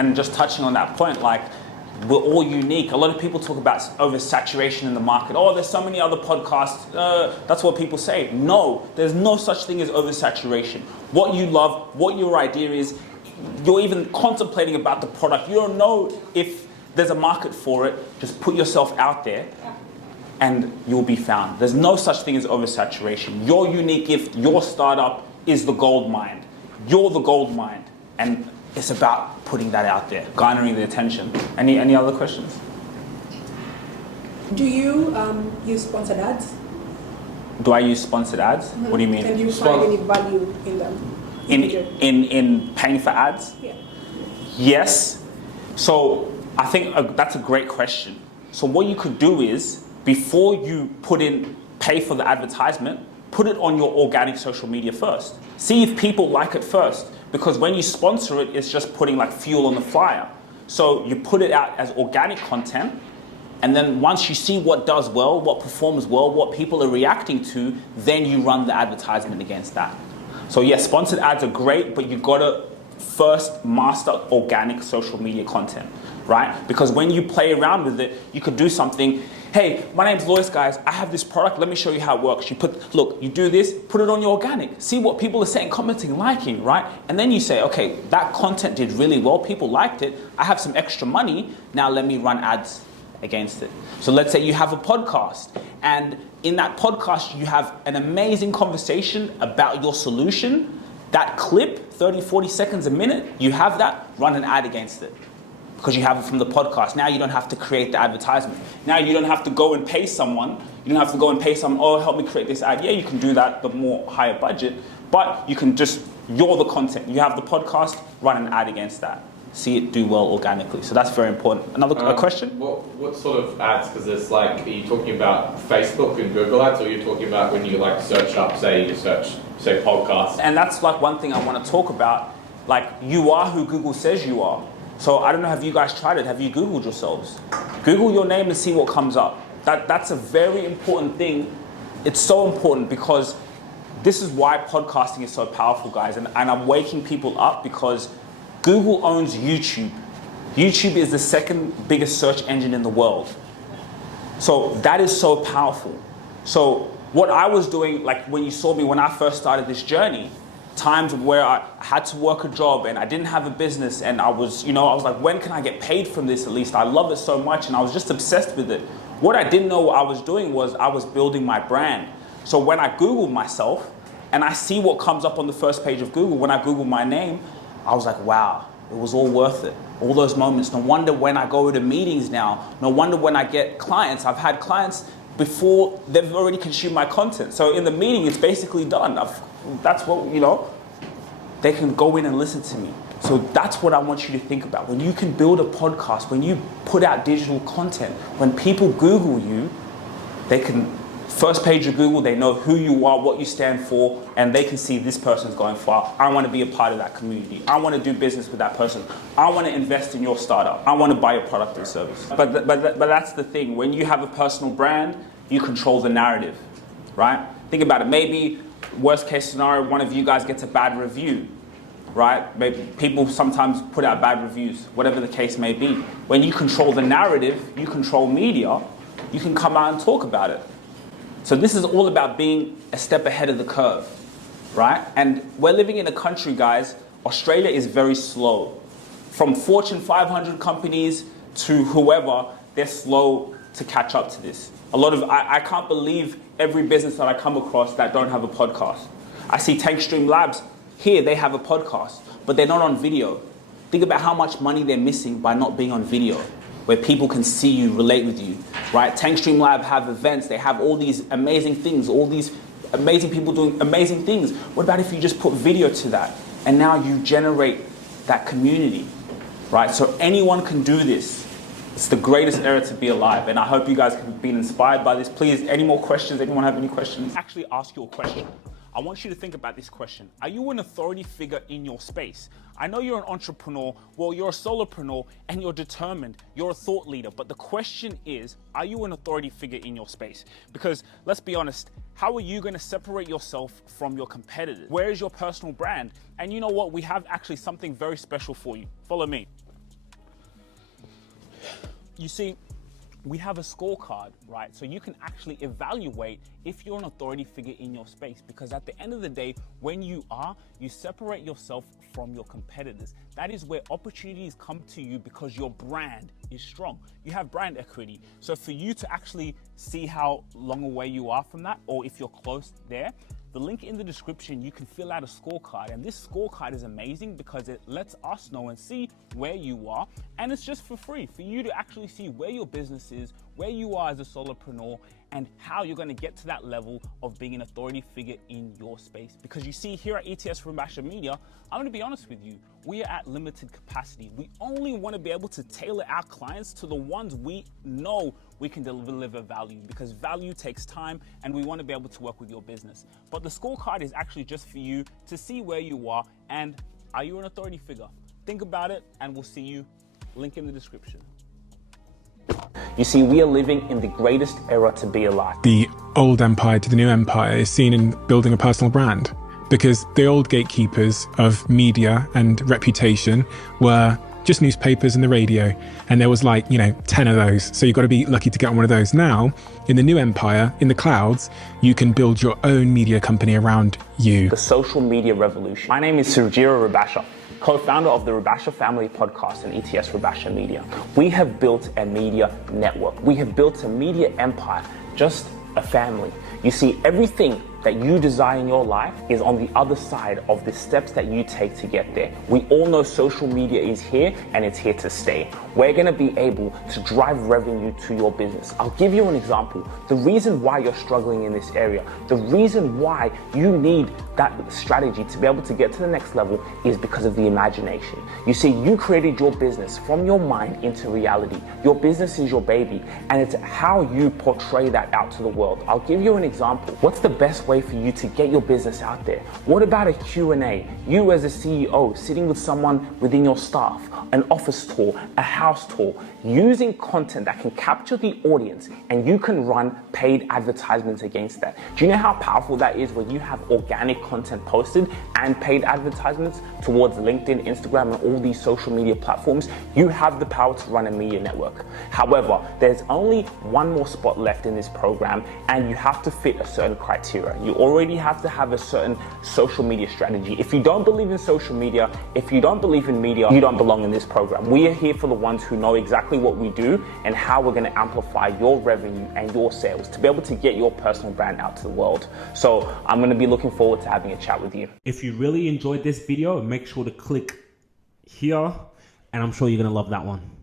And just touching on that point, like, we're all unique. A lot of people talk about oversaturation in the market. Oh, there's so many other podcasts. That's what people say. No, there's no such thing as oversaturation. What you love, what your idea is, you're even contemplating about the product. You don't know if there's a market for it. Just put yourself out there and you'll be found. There's no such thing as oversaturation. Your unique gift, your startup is the gold mine. You're the gold mine. And it's about putting that out there, garnering the attention. Any other questions? Do you use sponsored ads? Do I use sponsored ads? Mm-hmm. What do you mean? And do you find any value in them? In paying for ads? Yeah. Yes. So I think that's a great question. So what you could do is, before you pay for the advertisement, put it on your organic social media first. See if people like it first. Because when you sponsor it, it's just putting like fuel on the fire. So you put it out as organic content, and then once you see what does well, what performs well, what people are reacting to, then you run the advertisement against that. So yes, sponsored ads are great, but you gotta first master organic social media content, right? Because when you play around with it, you could do something. Hey, my name's Lois, guys. I have this product. Let me show you how it works. You do this, put it on your organic. See what people are saying, commenting, liking, right? And then you say, okay, that content did really well. People liked it. I have some extra money. Now let me run ads against it. So let's say you have a podcast, and in that podcast, you have an amazing conversation about your solution. That clip, 30, 40 seconds a minute, you have that, run an ad against it. Because you have it from the podcast. Now you don't have to create the advertisement. Now you don't have to go and pay someone. You don't have to go and pay someone, oh, help me create this ad. Yeah, you can do that, but more higher budget. But you can you're the content. You have the podcast, run an ad against that. See it do well organically. So that's very important. Another question? What sort of ads? Because it's like, are you talking about Facebook and Google ads, or are you talking about when you like search up, say podcasts? And that's like one thing I want to talk about. Like, you are who Google says you are. So I don't know, have you guys tried it? Have you Googled yourselves? Google your name and see what comes up. That's a very important thing. It's so important because this is why podcasting is so powerful, guys. And I'm waking people up because Google owns YouTube. YouTube is the second biggest search engine in the world. So that is so powerful. So what I was doing, like when you saw me when I first started this journey, times where I had to work a job and I didn't have a business, and I was like, when can I get paid from this at least? I love it so much, and I was just obsessed with it. What I didn't know what I was doing was I was building my brand. So when I Googled myself and I see what comes up on the first page of Google, when I Google my name, I was like, wow, it was all worth it. All those moments. No wonder when I go to meetings now, no wonder when I get clients. I've had clients before they've already consumed my content. So in the meeting, it's basically done. That's what, they can go in and listen to me. So that's what I want you to think about. When you can build a podcast, when you put out digital content, when people Google you, they can, first page of Google, they know who you are, what you stand for, and they can see this person's going far. I want to be a part of that community. I want to do business with that person. I want to invest in your startup. I want to buy your product or service. But that's the thing. When you have a personal brand, you control the narrative, right? Think about it. Maybe worst case scenario, one of you guys gets a bad review, right? Maybe people sometimes put out bad reviews, whatever the case may be. When you control the narrative, you control media, you can come out and talk about it. So this is all about being a step ahead of the curve, right? And we're living in a country, guys, Australia is very slow. From Fortune 500 companies to whoever, they're slow to catch up to this. I can't believe every business that I come across that don't have a podcast. I see Tankstream Labs, here they have a podcast, but they're not on video. Think about how much money they're missing by not being on video, where people can see you, relate with you, right? Tankstream Lab have events, they have all these amazing things, all these amazing people doing amazing things. What about if you just put video to that, and now you generate that community, right? So anyone can do this. It's the greatest era to be alive, and I hope you guys have been inspired by this. Please, any more questions? Anyone have any questions? Actually ask you a question. I want you to think about this question. Are you an authority figure in your space? I know you're an entrepreneur, well, you're a solopreneur, and you're determined, you're a thought leader, but the question is, are you an authority figure in your space? Because let's be honest, how are you gonna separate yourself from your competitors? Where is your personal brand? And you know what, we have actually something very special for you. Follow me. you see, we have a scorecard, right? So you can actually evaluate if you're an authority figure in your space, because at the end of the day, when you separate yourself from your competitors. That is where opportunities come to you because your brand is strong. You have brand equity. So for you to actually see how long away you are from that, or if you're close there, the link in the description, you can fill out a scorecard. And this scorecard is amazing because it lets us know and see where you are. And it's just for free for you to actually see where your business is, where you are as a solopreneur, and how you're going to get to that level of being an authority figure in your space. Because you see, here at ETS Rubasha Media, I'm going to be honest with you, we are at limited capacity. We only want to be able to tailor our clients to the ones we know we can deliver value, because value takes time and we want to be able to work with your business. But the scorecard is actually just for you to see where you are and are you an authority figure? Think about it and we'll see you. Link in the description. You see, we are living in the greatest era to be alive. The old empire to the new empire is seen in building a personal brand, because the old gatekeepers of media and reputation were just newspapers and the radio, and there was 10 of those, so you've got to be lucky to get on one of those. Now in the new empire, in the clouds, you can build your own media company around you. The social media revolution. My name is Sugira Rubasha, co-founder of the Rubasha Family Podcast and ETS Rubasha Media. We have built a media network. We have built a media empire, just a family. You see, everything that you desire in your life is on the other side of the steps that you take to get there. We all know social media is here and it's here to stay. We're going to be able to drive revenue to your business. I'll give you an example. The reason why you're struggling in this area, the reason why you need that strategy to be able to get to the next level is because of the imagination. You see, you created your business from your mind into reality. Your business is your baby, and it's how you portray that out to the world. I'll give you an example. What's the best way for you to get your business out there? What about a Q&A? You as a CEO sitting with someone within your staff, an office tour, a house tour, using content that can capture the audience, and you can run paid advertisements against that. Do you know how powerful that is when you have organic content posted and paid advertisements towards LinkedIn, Instagram, and all these social media platforms? You have the power to run a media network. However, there's only one more spot left in this program, and you have to fit a certain criteria. You already have to have a certain social media strategy. If you don't believe in social media, if you don't believe in media, you don't belong in this program. We are here for the ones who know exactly what we do and how we're going to amplify your revenue and your sales to be able to get your personal brand out to the world. So I'm going to be looking forward to having a chat with you. If you really enjoyed this video, make sure to click here, and I'm sure you're going to love that one.